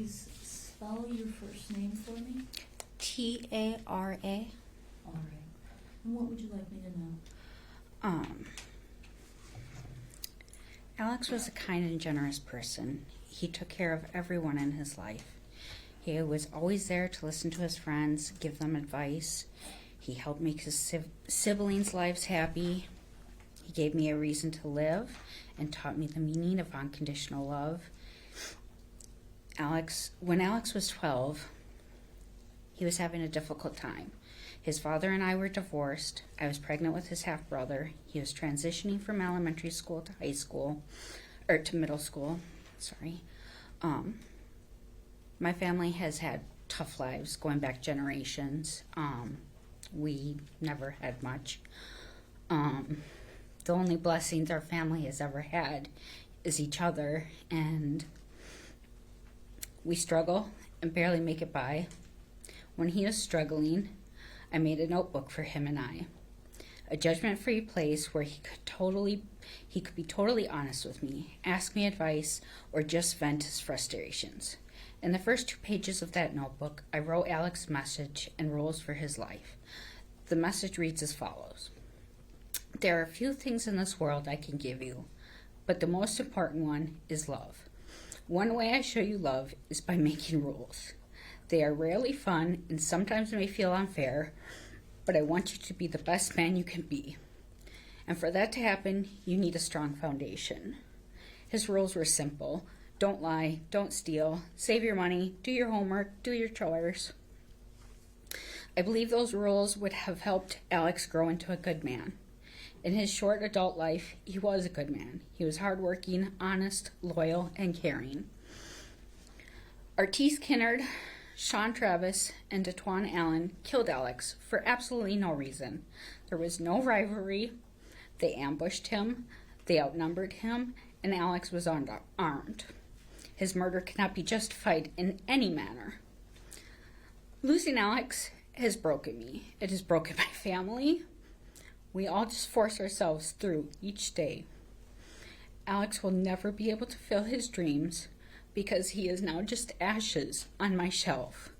please spell your first name for me? Tara. All right. And what would you like me to know? Alex was a kind and generous person. He took care of everyone in his life. He was always there to listen to his friends, give them advice. He helped make his siblings' lives happy. He gave me a reason to live and taught me the meaning of unconditional love. When Alex was 12, he was having a difficult time. His father and I were divorced. I was pregnant with his half-brother. He was transitioning from elementary school to to middle school. Sorry. My family has had tough lives going back generations. We never had much. The only blessings our family has ever had is each other, and we struggle and barely make it by. When he was struggling, I made a notebook for him and I, a judgment-free place where he could be totally honest with me, ask me advice, or just vent his frustrations. In the first 2 pages of that notebook, I wrote Alex's message and rules for his life. The message reads as follows. There are a few things in this world I can give you, but the most important one is love. One way I show you love is by making rules. They are rarely fun and sometimes may feel unfair, but I want you to be the best man you can be. And for that to happen, you need a strong foundation. His rules were simple. Don't lie, don't steal, save your money, do your homework, do your chores. I believe those rules would have helped Alex grow into a good man. In his short adult life, he was a good man. He was hardworking, honest, loyal, and caring. Artis Kinnard, Sean Travis, and DeTwan Allen killed Alex for absolutely no reason. There was no rivalry. They ambushed him, they outnumbered him, and Alex was armed. His murder cannot be justified in any manner. Losing Alex has broken me. It has broken my family. We all just force ourselves through each day. Alex will never be able to fill his dreams because he is now just ashes on my shelf.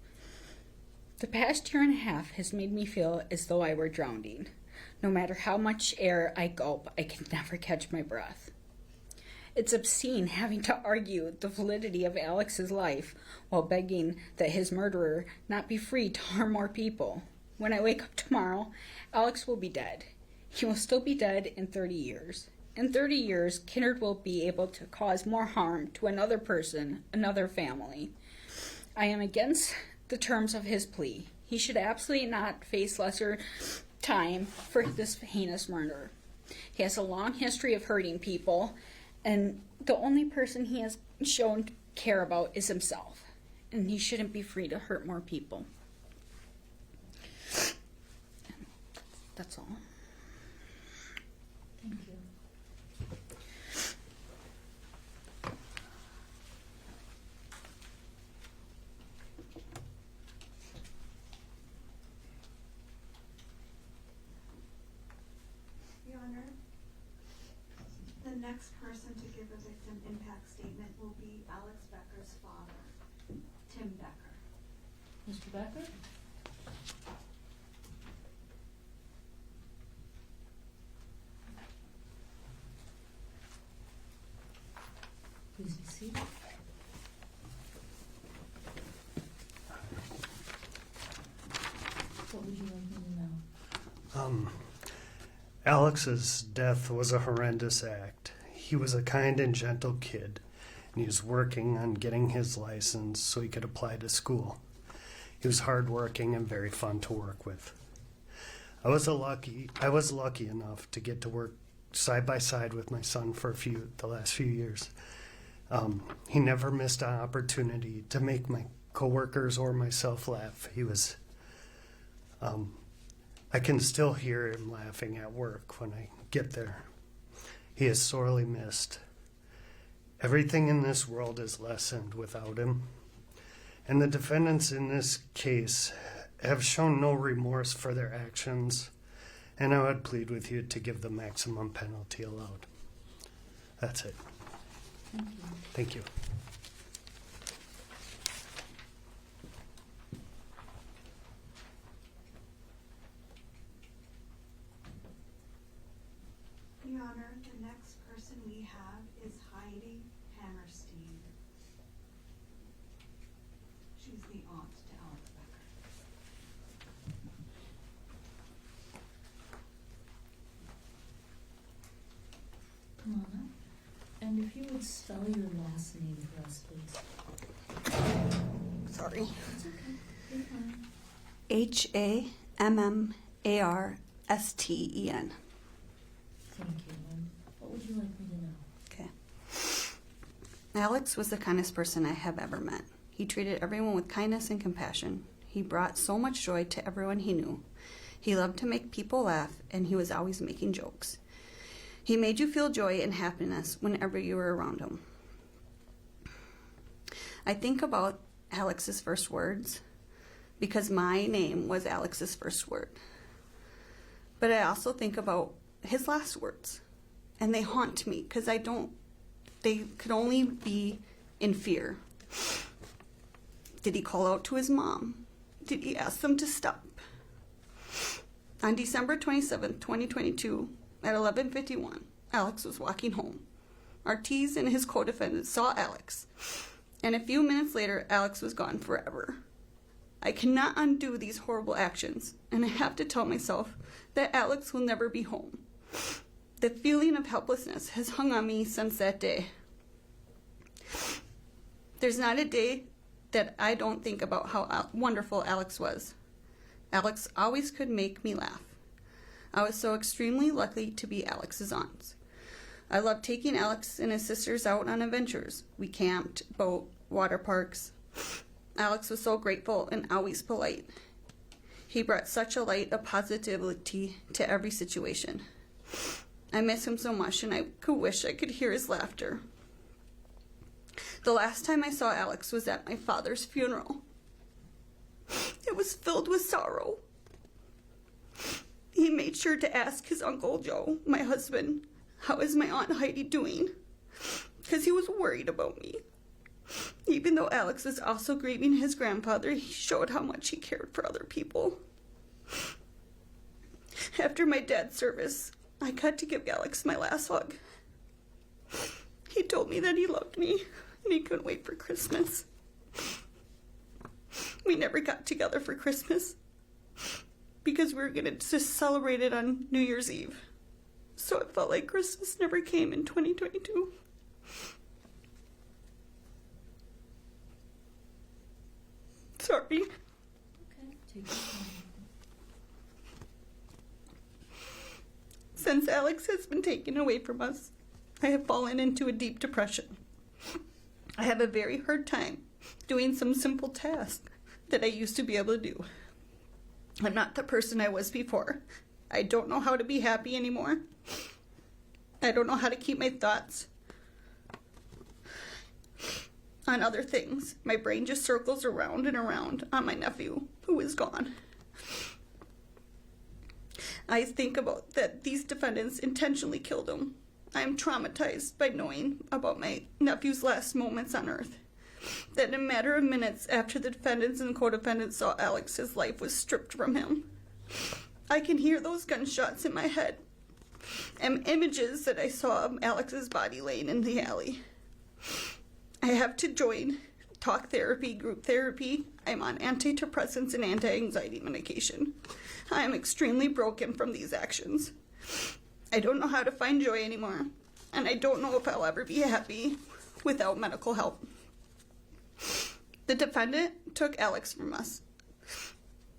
The past year and a half has made me feel as though I were drowning. No matter how much air I gulp, I can never catch my breath. It's obscene having to argue the validity of Alex's life while begging that his murderer not be free to harm more people. When I wake up tomorrow, Alex will be dead. He will still be dead in 30 years. In 30 years, Kinnard will be able to cause more harm to another person, another family. I am against the terms of his plea. He should absolutely not face lesser time for this heinous murder. He has a long history of hurting people, and the only person he has shown care about is himself. And he shouldn't be free to hurt more people. That's all. Thank you. Your Honor, the next person to give a victim impact statement will be Alex Becker's father, Tim Becker. Mr. Becker? Please be seated. What would you like me to know? Alex's death was a horrendous act. He was a kind and gentle kid, and he was working on getting his license so he could apply to school. He was hardworking and very fun to work with. I was lucky enough to get to work side by side with my son for the last few years. He never missed an opportunity to make my coworkers or myself laugh. He was, I can still hear him laughing at work when I get there. He is sorely missed. Everything in this world is lessened without him. And the defendants in this case have shown no remorse for their actions, and I would plead with you to give the maximum penalty allowed. That's it. Thank you. Thank you. person we have is Heidi Hammerstein. She's the aunt to Alex Becker. Come on up. And if you would spell your last name for us, please. Sorry. It's okay. You're fine. Hammarsten. Thank you. And what would you like me to know? Okay. Alex was the kindest person I have ever met. He treated everyone with kindness and compassion. He brought so much joy to everyone he knew. He loved to make people laugh, and he was always making jokes. He made you feel joy and happiness whenever you were around him. I think about Alex's first words because my name was Alex's first word. But I also think about his last words, and they haunt me because they could only be in fear. Did he call out to his mom? Did he ask them to stop? On December 27th, 2022, at 11:51, Alex was walking home. Ortiz and his co-defendant saw Alex, and a few minutes later, Alex was gone forever. I cannot undo these horrible actions, and I have to tell myself that Alex will never be home. The feeling of helplessness has hung on me since that day. There's not a day that I don't think about how wonderful Alex was. Alex always could make me laugh. I was so extremely lucky to be Alex's aunt. I loved taking Alex and his sisters out on adventures. We camped, boat, water parks. Alex was so grateful and always polite. He brought such a light of positivity to every situation. I miss him so much, and I could wish I could hear his laughter. The last time I saw Alex was at my father's funeral. It was filled with sorrow. He made sure to ask his Uncle Joe, my husband, how is my Aunt Heidi doing? Because he was worried about me. Even though Alex was also grieving his grandfather, he showed how much he cared for other people. After my dad's service, I got to give Alex my last hug. He told me that he loved me and he couldn't wait for Christmas. We never got together for Christmas because we were going to just celebrate it on New Year's Eve. So it felt like Christmas never came in 2022. Sorry. Okay, take your time. Since Alex has been taken away from us, I have fallen into a deep depression. I have a very hard time doing some simple tasks that I used to be able to do. I'm not the person I was before. I don't know how to be happy anymore. I don't know how to keep my thoughts on other things. My brain just circles around and around on my nephew, who is gone. I think about that these defendants intentionally killed him. I am traumatized by knowing about my nephew's last moments on earth. That in a matter of minutes after the defendants and co-defendants saw Alex, his life was stripped from him. I can hear those gunshots in my head and images that I saw of Alex's body laying in the alley. I have to join talk therapy, group therapy. I'm on antidepressants and anti-anxiety medication. I am extremely broken from these actions. I don't know how to find joy anymore, and I don't know if I'll ever be happy without medical help. The defendant took Alex from us.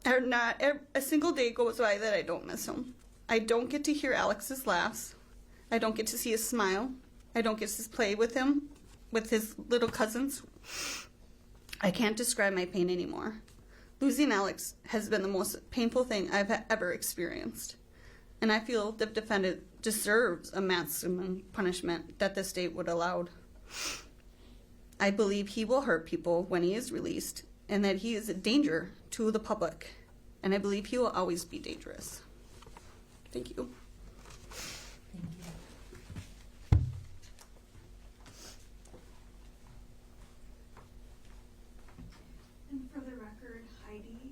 Not a single day goes by that I don't miss him. I don't get to hear Alex's laughs. I don't get to see his smile. I don't get to play with him, with his little cousins. I can't describe my pain anymore. Losing Alex has been the most painful thing I've ever experienced. And I feel the defendant deserves a maximum punishment that the state would allow. I believe he will hurt people when he is released, and that he is a danger to the public. And I believe he will always be dangerous. Thank you. Thank you. And for the record, Heidi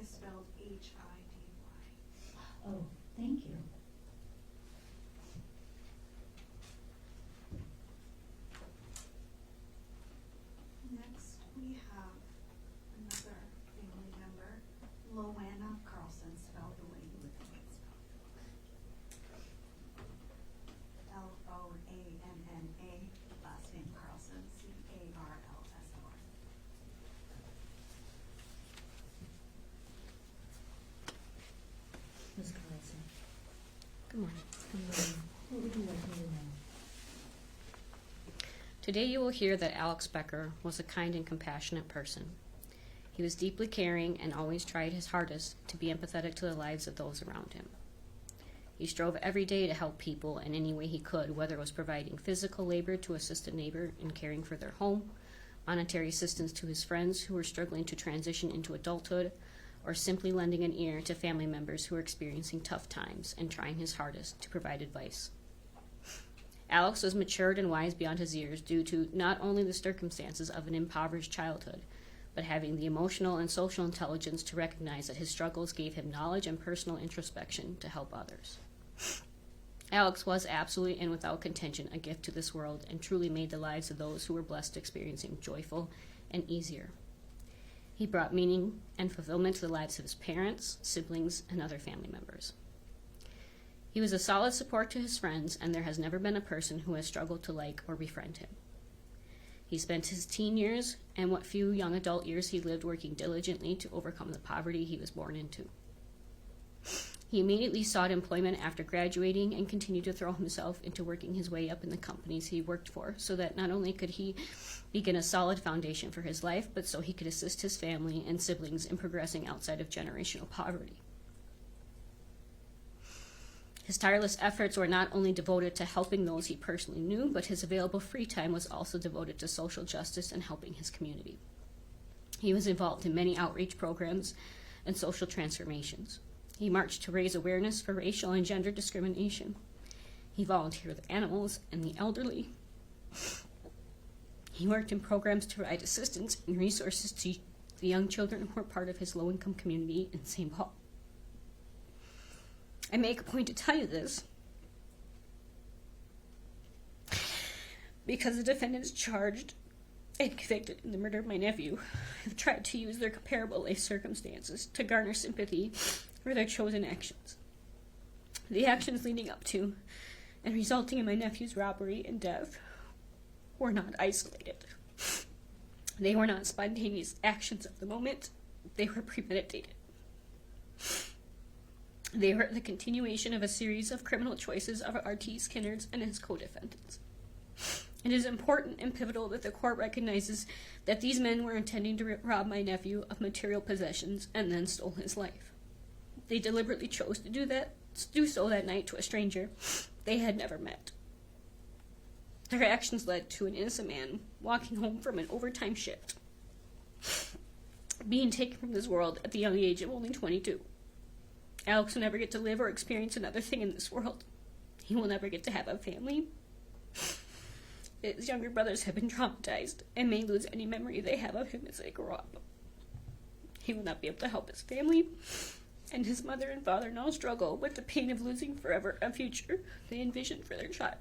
is spelled H-I-D-Y. Oh, thank you. Today you will hear that Alex Becker was a kind and compassionate person. He was deeply caring and always tried his hardest to be empathetic to the lives of those around him. He strove every day to help people in any way he could, whether it was providing physical labor to assist a neighbor in caring for their home, monetary assistance to his friends who were struggling to transition into adulthood, or simply lending an ear to family members who were experiencing tough times and trying his hardest to provide advice. Alex was matured and wise beyond his years due to not only the circumstances of an impoverished childhood, but having the emotional and social intelligence to recognize that his struggles gave him knowledge and personal introspection to help others. Alex was absolutely and without contention a gift to this world and truly made the lives of those who were blessed experiencing joyful and easier. He brought meaning and fulfillment to the lives of his parents, siblings, and other family members. He was a solid support to his friends, and there has never been a person who has struggled to like or befriend him. He spent his teen years and what few young adult years he lived working diligently to overcome the poverty he was born into. He immediately sought employment after graduating and continued to throw himself into working his way up in the companies he worked for, so that not only could he begin a solid foundation for his life, but so he could assist his family and siblings in progressing outside of generational poverty. His tireless efforts were not only devoted to helping those he personally knew, but his available free time was also devoted to social justice and helping his community. He was involved in many outreach programs and social transformations. He marched to raise awareness for racial and gender discrimination. He volunteered with animals and the elderly. He worked in programs to provide assistance and resources to the young children who were part of his low-income community in St. Paul. I make a point to tell you this because the defendants charged and convicted in the murder of my nephew have tried to use their comparable life circumstances to garner sympathy for their chosen actions. The actions leading up to and resulting in my nephew's robbery and death were not isolated. They were not spontaneous actions of the moment. They were premeditated. They were the continuation of a series of criminal choices of R.T. Skinners and his co-defendants. It is important and pivotal that the court recognizes that these men were intending to rob my nephew of material possessions and then stole his life. They deliberately chose to do so that night to a stranger they had never met. Their actions led to an innocent man walking home from an overtime shift, being taken from this world at the young age of only 22. Alex will never get to live or experience another thing in this world. He will never get to have a family. His younger brothers have been traumatized and may lose any memory they have of him as they grow up. He will not be able to help his family, and his mother and father now struggle with the pain of losing forever a future they envisioned for their child.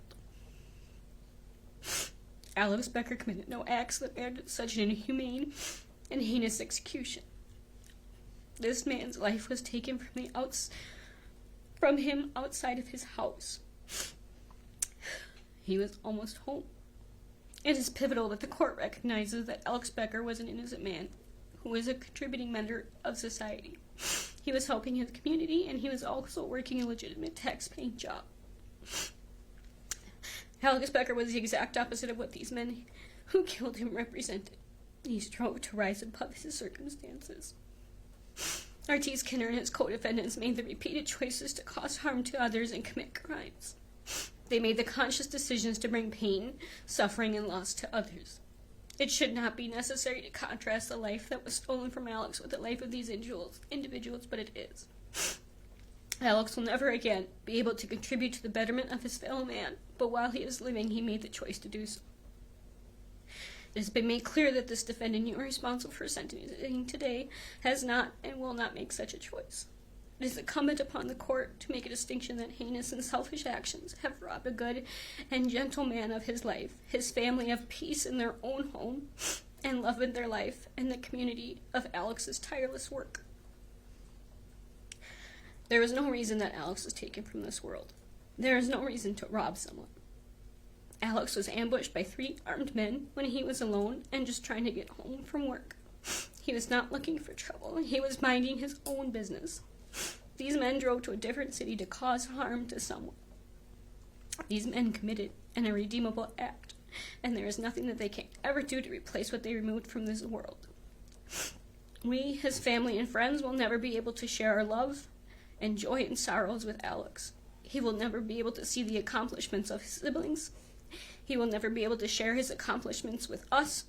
Alex Becker committed no acts that merited such an inhumane and heinous execution. This man's life was taken from him outside of his house. He was almost home. It is pivotal that the court recognizes that Alex Becker was an innocent man who was a contributing member of society. He was helping his community, and he was also working a legitimate tax-paying job. Alex Becker was the exact opposite of what these men who killed him represented. He strove to rise above his circumstances. R.T. Skinner and his co-defendants made the repeated choices to cause harm to others and commit crimes. They made the conscious decisions to bring pain, suffering, and loss to others. It should not be necessary to contrast the life that was stolen from Alex with the life of these individuals, but it is. Alex will never again be able to contribute to the betterment of his fellow man, but while he is living, he made the choice to do so. It has been made clear that this defendant you are responsible for sentencing today has not and will not make such a choice. It is incumbent upon the court to make a distinction that heinous and selfish actions have robbed a good and gentle man of his life, his family of peace in their own home, and love in their life and the community of Alex's tireless work. There is no reason that Alex was taken from this world. There is no reason to rob someone. Alex was ambushed by 3 armed men when he was alone and just trying to get home from work. He was not looking for trouble. He was minding his own business. These men drove to a different city to cause harm to someone. These men committed an irredeemable act, and there is nothing that they can ever do to replace what they removed from this world. We, his family and friends, will never be able to share our love and joy and sorrows with Alex. He will never be able to see the accomplishments of his siblings. He will never be able to share his accomplishments with us.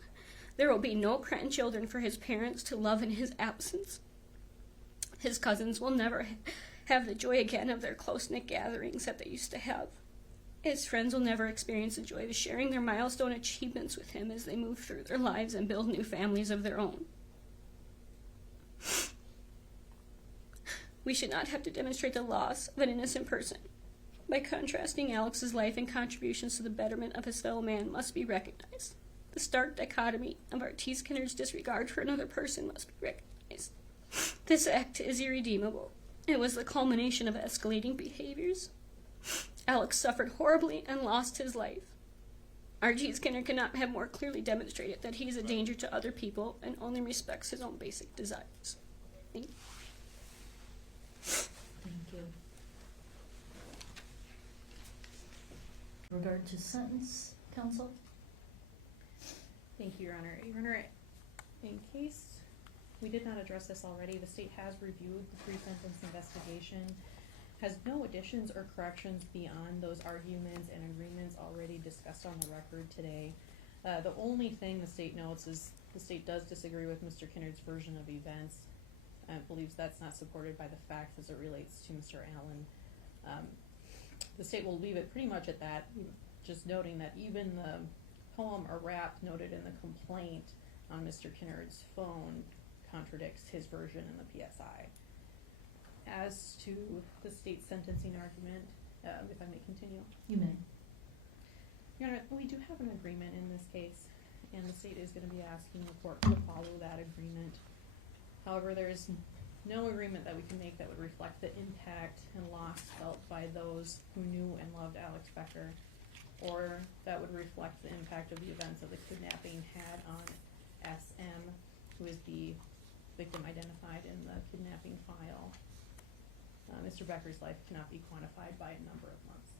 There will be no grandchildren for his parents to love in his absence. His cousins will never have the joy again of their close-knit gatherings that they used to have. His friends will never experience the joy of sharing their milestone achievements with him as they move through their lives and build new families of their own. We should not have to demonstrate the loss of an innocent person. By contrasting, Alex's life and contributions to the betterment of his fellow man must be recognized. The stark dichotomy of our T. Skinner's disregard for another person must be recognized. This act is irredeemable. It was the culmination of escalating behaviors. Alex suffered horribly and lost his life. R.G. Skinner cannot have more clearly demonstrated that he is a danger to other people and only respects his own basic desires. Thank you. Thank you. Regard to sentence, counsel? Thank you, Your Honor. Your Honor, in case we did not address this already, the state has reviewed the pre-sentence investigation, has no additions or corrections beyond those arguments and agreements already discussed on the record today. The only thing the state notes is the state does disagree with Mr. Kinnard's version of events and believes that's not supported by the facts as it relates to Mr. Allen. The state will leave it pretty much at that, just noting that even the poem or rap noted in the complaint on Mr. Kinnard's phone contradicts his version in the PSI. As to the state's sentencing argument, if I may continue. You may. Your Honor, we do have an agreement in this case, and the state is going to be asking the court to follow that agreement. However, there is no agreement that we can make that would reflect the impact and loss felt by those who knew and loved Alex Becker, or that would reflect the impact of the events of the kidnapping had on SM, who is the victim identified in the kidnapping file. Mr. Becker's life cannot be quantified by a number of months.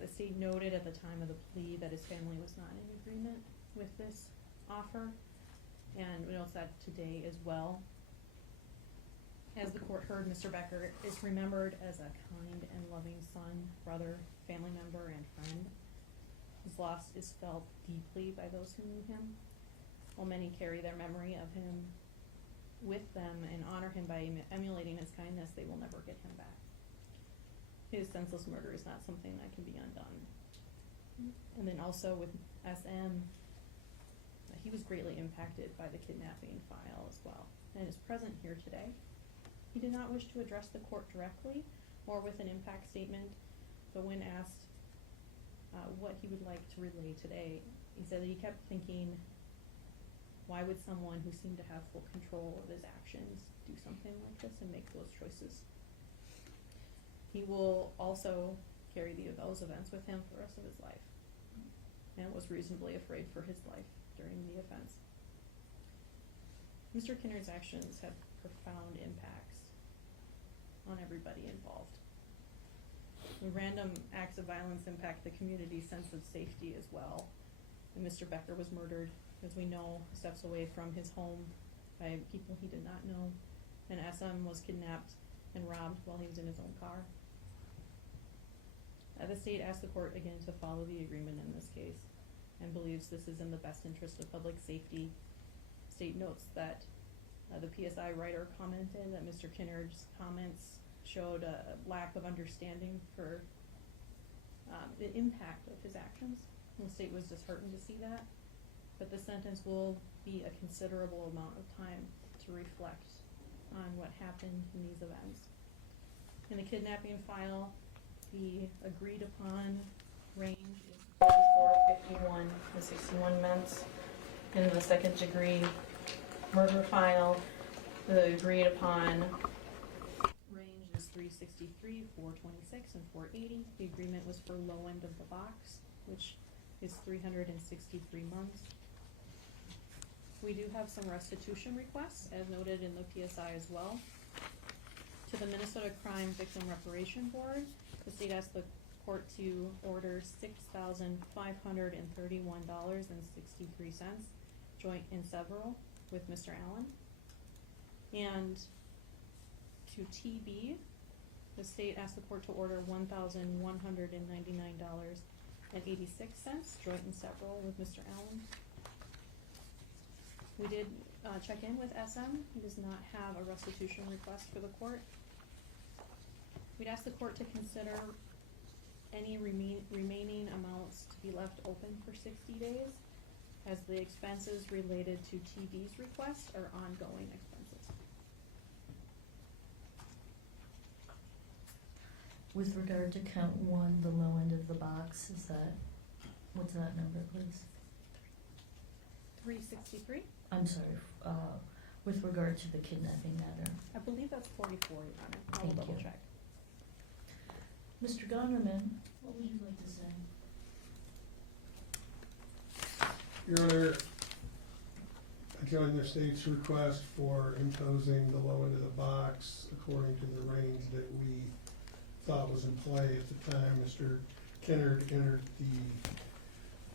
The state noted at the time of the plea that his family was not in agreement with this offer, and we note that today as well. As the court heard, Mr. Becker is remembered as a kind and loving son, brother, family member, and friend. His loss is felt deeply by those who knew him, while many carry their memory of him with them and honor him by emulating his kindness. They will never get him back. His senseless murder is not something that can be undone. And then also with SM, he was greatly impacted by the kidnapping file as well, and is present here today. He did not wish to address the court directly or with an impact statement, but when asked what he would like to relay today, he said that he kept thinking, why would someone who seemed to have full control of his actions do something like this and make those choices? He will also carry those events with him for the rest of his life, and was reasonably afraid for his life during the offense. Mr. Kinnard's actions have profound impacts on everybody involved. The random acts of violence impact the community's sense of safety as well. And Mr. Becker was murdered, as we know, steps away from his home by people he did not know. And SM was kidnapped and robbed while he was in his own car. The state asked the court again to follow the agreement in this case and believes this is in the best interest of public safety. The state notes that the PSI writer commented that Mr. Kinnard's comments showed a lack of understanding for the impact of his actions. And the state was disheartened to see that, but the sentence will be a considerable amount of time to reflect on what happened in these events. In the kidnapping file, the agreed upon range is 44, 51 to 61 months. In the second degree murder file, the agreed upon range is 363, 426, and 480. The agreement was for low end of the box, which is 363 months. We do have some restitution requests, as noted in the PSI as well. To the Minnesota Crime Victim Reparation Board, the state asked the court to order $6,531.63 joint and several with Mr. Allen. And to TB, the state asked the court to order $1,199.86 joint and several with Mr. Allen. We did check in with SM. He does not have a restitution request for the court. We'd ask the court to consider any remaining amounts to be left open for 60 days, as the expenses related to TB's request are ongoing expenses. With regard to count one, the low end of the box, what's that number, please? 363? I'm sorry, with regard to the kidnapping matter. I believe that's 44, Your Honor. I will Thank double you. check. Mr. Gonerman, what would you like to say? Your Honor, I join the state's request for imposing the low end of the box according to the range that we thought was in play at the time. Mr. Kennard entered the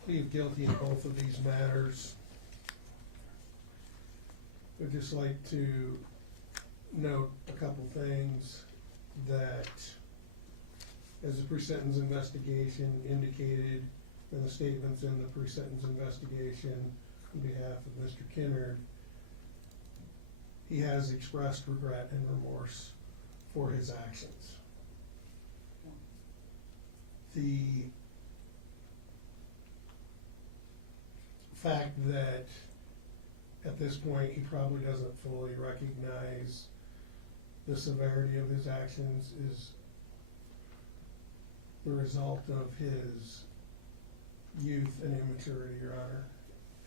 plea of guilty in both of these matters. I'd just like to note a couple things that, as the pre-sentence investigation indicated, and the statements in the pre-sentence investigation on behalf of Mr. Kennard, he has expressed regret and remorse for his actions. The fact that at this point he probably doesn't fully recognize the severity of his actions is the result of his youth and immaturity, Your Honor.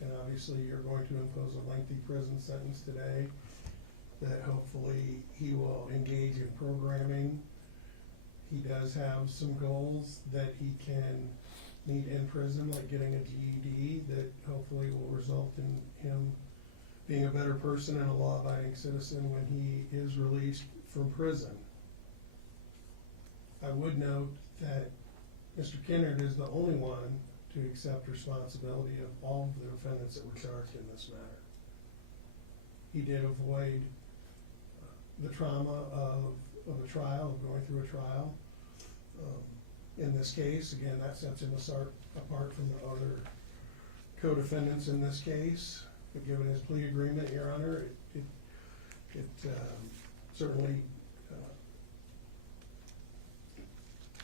And obviously you're going to impose a lengthy prison sentence today that hopefully he will engage in programming. He does have some goals that he can meet in prison, like getting a GED, that hopefully will result in him being a better person and a law-abiding citizen when he is released from prison. I would note that Mr. Kennard is the only one to accept responsibility of all of the defendants that were charged in this matter. He did avoid the trauma of a trial, of going through a trial. In this case, again, that sets him apart from the other co-defendants in this case. But given his plea agreement, Your Honor, it certainly,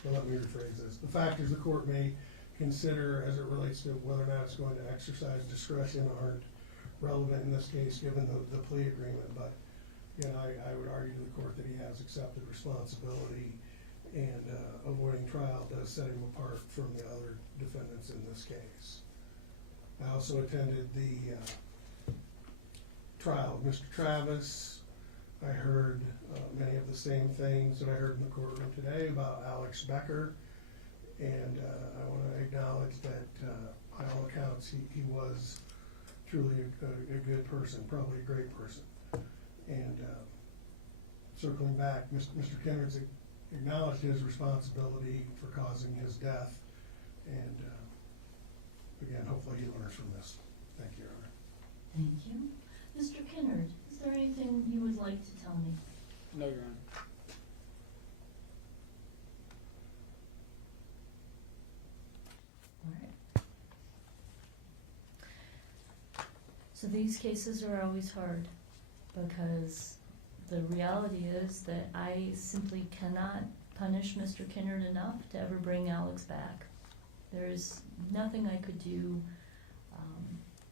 well, let me rephrase this. The factors the court may consider as it relates to whether or not it's going to exercise discretion aren't relevant in this case, given the plea agreement. But again, I would argue to the court that he has accepted responsibility, and avoiding trial does set him apart from the other defendants in this case. I also attended the trial of Mr. Travis. I heard many of the same things that I heard in the courtroom today about Alex Becker, and I want to acknowledge that by all accounts he was truly a good person, probably a great person. And circling back, Mr. Kennard's acknowledged his responsibility for causing his death, and again, hopefully he learns from this. Thank you, Your Honor. Thank you. Mr. Kennard, is there anything you would like to tell me? No, Your Honor. All right. So these cases are always hard because the reality is that I simply cannot punish Mr. Kennard enough to ever bring Alex back. There is nothing I could do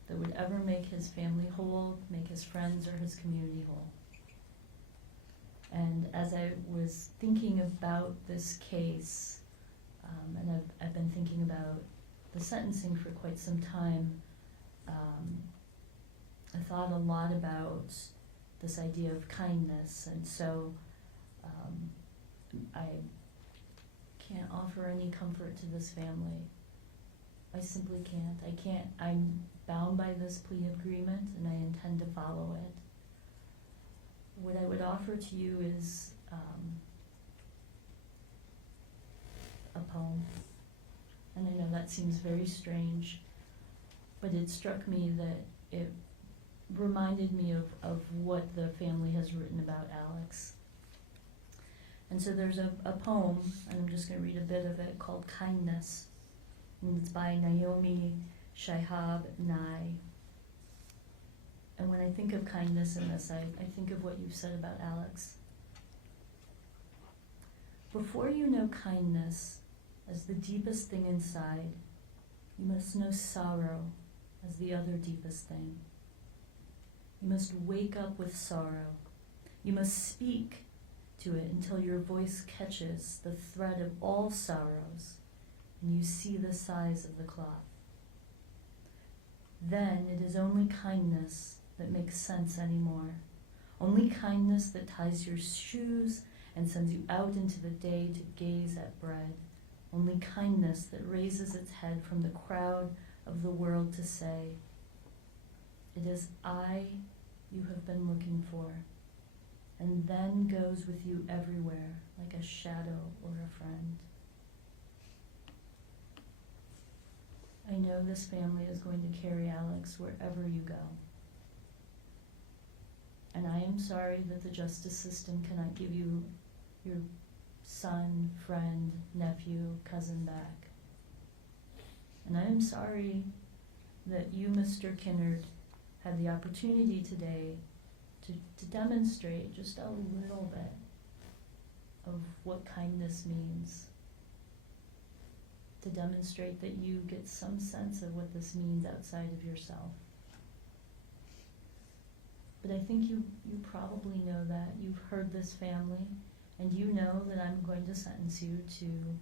that would ever make his family whole, make his friends or his community whole. And as I was thinking about this case, and I've been thinking about the sentencing for quite some time, I thought a lot about this idea of kindness, and so I can't offer any comfort to this family. I simply can't. I'm bound by this plea agreement, and I intend to follow it. What I would offer to you is a poem. And I know that seems very strange, but it struck me that it reminded me of what the family has written about Alex. And so there's a poem, and I'm just going to read a bit of it, called Kindness. And it's by Naomi Shihab Nye. And when I think of kindness in this, I think of what you've said about Alex. Before you know kindness as the deepest thing inside, you must know sorrow as the other deepest thing. You must wake up with sorrow. You must speak to it until your voice catches the thread of all sorrows and you see the size of the cloth. Then it is only kindness that makes sense anymore. Only kindness that ties your shoes and sends you out into the day to gaze at bread. Only kindness that raises its head from the crowd of the world to say, "It is I you have been looking for," and then goes with you everywhere like a shadow or a friend. I know this family is going to carry Alex wherever you go. And I am sorry that the justice system cannot give you your son, friend, nephew, cousin back. And I am sorry that you, Mr. Kinnard, had the opportunity today to demonstrate just a little bit of what kindness means. To demonstrate that you get some sense of what this means outside of yourself. But I think you probably know that. You've heard this family, and you know that I'm going to sentence you to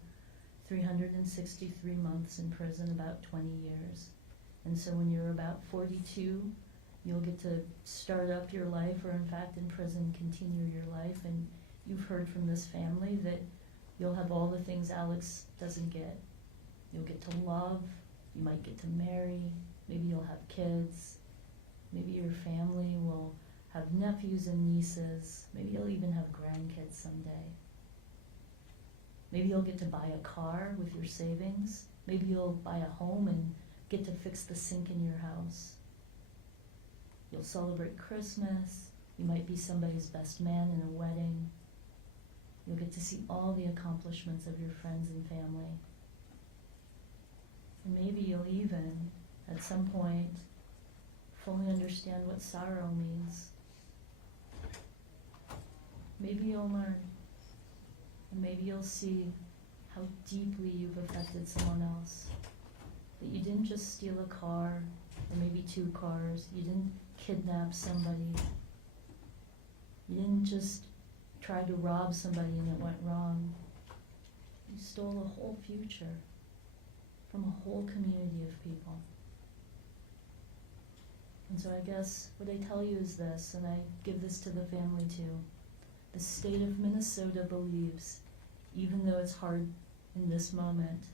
363 months in prison, about 20 years. And so when you're about 42, you'll get to start up your life, or in fact in prison continue your life. And you've heard from this family that you'll have all the things Alex doesn't get. You'll get to love, you might get to marry, maybe you'll have kids, maybe your family will have nephews and nieces, maybe you'll even have grandkids someday. Maybe you'll get to buy a car with your savings, maybe you'll buy a home and get to fix the sink in your house. You'll celebrate Christmas, you might be somebody's best man in a wedding. You'll get to see all the accomplishments of your friends and family. And maybe you'll even, at some point, fully understand what sorrow means. Maybe you'll learn, and maybe you'll see how deeply you've affected someone else. That you didn't just steal a car, or maybe 2 cars, you didn't kidnap somebody, you didn't just try to rob somebody and it went wrong. You stole a whole future from a whole community of people. And so I guess what I tell you is this, and I give this to the family too. The state of Minnesota believes, even though it's hard in this moment,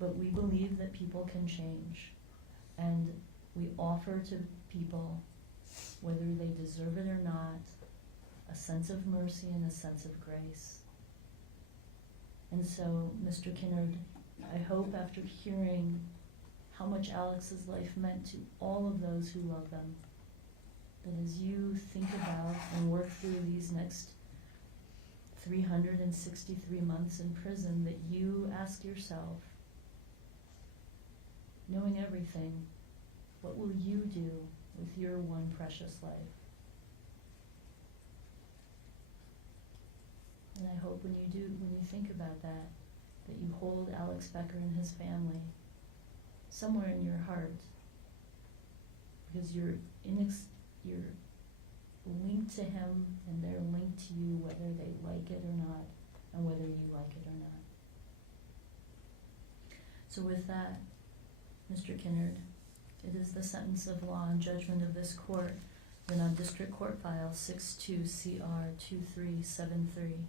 but we believe that people can change. And we offer to people, whether they deserve it or not, a sense of mercy and a sense of grace. And so, Mr. Kinnard, I hope after hearing how much Alex's life meant to all of those who love them, that as you think about and work through these next 363 months in prison, that you ask yourself, knowing everything, what will you do with your one precious life? And I hope when you think about that you hold Alex Becker and his family somewhere in your heart, because you're linked to him and they're linked to you, whether they like it or not, and whether you like it or not. So with that, Mr. Kinnard, it is the sentence of law and judgment of this court that on District Court File 62CR2373,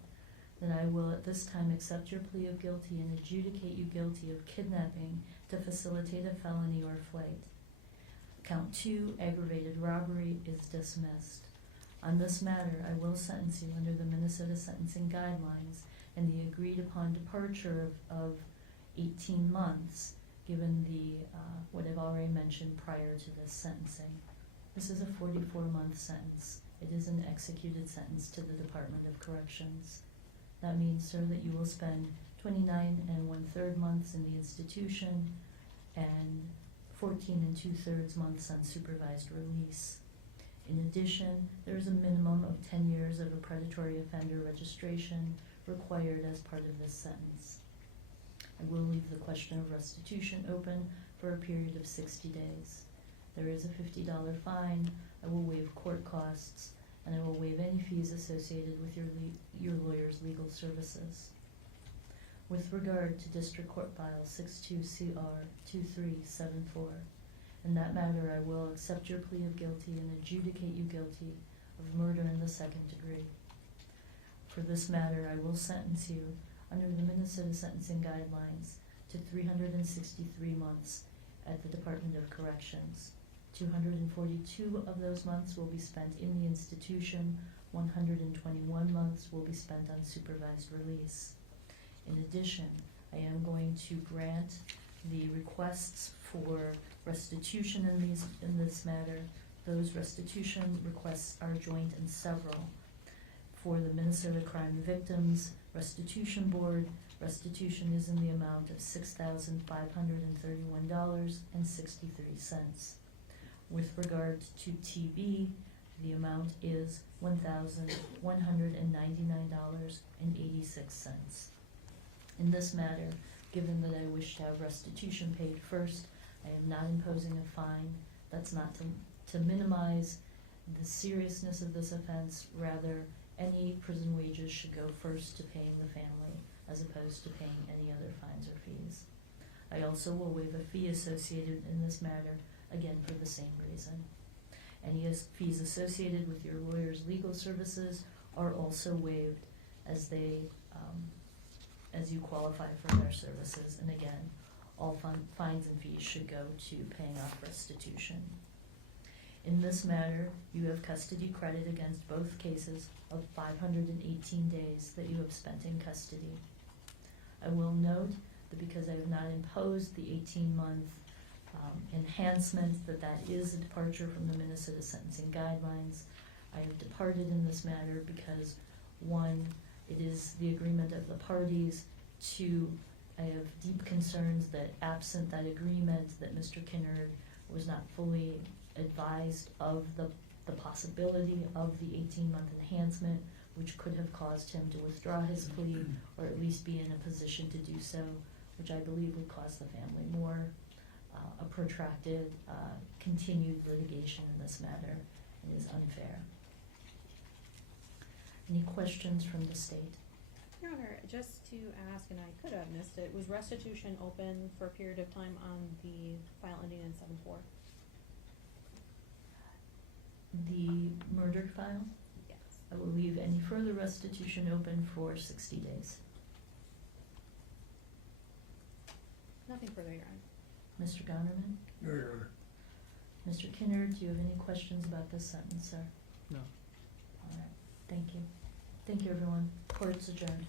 that I will at this time accept your plea of guilty and adjudicate you guilty of kidnapping to facilitate a felony or flight. Count 2, aggravated robbery, is dismissed. On this matter, I will sentence you under the Minnesota Sentencing Guidelines and the agreed upon departure of 18 months, given what I've already mentioned prior to this sentencing. This is a 44-month sentence. It is an executed sentence to the Department of Corrections. That means, sir, that you will spend 29 1/3 months in the institution and 14 2/3 months on supervised release. In addition, there is a minimum of 10 years of a predatory offender registration required as part of this sentence. I will leave the question of restitution open for a period of 60 days. There is a $50 fine. I will waive court costs, and I will waive any fees associated with your lawyer's legal services. With regard to District Court File 62CR2374, in that matter I will accept your plea of guilty and adjudicate you guilty of murder in the 2nd degree. For this matter, I will sentence you under the Minnesota Sentencing Guidelines to 363 months at the Department of Corrections. 242 of those months will be spent in the institution. 121 months will be spent on supervised release. In addition, I am going to grant the requests for restitution in this matter. Those restitution requests are joint and several. For the Minnesota Crime Victims Restitution Board, restitution is in the amount of $6,531.63. With regard to TB, the amount is $1,199.86. In this matter, given that I wish to have restitution paid first, I am not imposing a fine. That's not to minimize the seriousness of this offense. Rather, any prison wages should go first to paying the family as opposed to paying any other fines or fees. I also will waive a fee associated in this matter, again for the same reason. Any fees associated with your lawyer's legal services are also waived as you qualify for their services. And again, all fines and fees should go to paying off restitution. In this matter, you have custody credit against both cases of 518 days that you have spent in custody. I will note that because I have not imposed the 18-month enhancement, that is a departure from the Minnesota Sentencing Guidelines. I have departed in this matter because, one, it is the agreement of the parties. Two, I have deep concerns that absent that agreement, that Mr. Kinnard was not fully advised of the possibility of the 18-month enhancement, which could have caused him to withdraw his plea or at least be in a position to do so, which I believe would cost the family more. A protracted, continued litigation in this matter is unfair. Any questions from the state? Your Honor, just to ask, and I could have missed it, was restitution open for a period of time on the file ending in 7-4? The murdered file? Yes. I will leave any further restitution open for 60 days. Nothing further, Your Honor. Mr. Gonnerman? No, Your Honor. Mr. Kinnard, do you have any questions about this sentence, sir? No. All right, thank you. Thank you, everyone. Court's adjourned.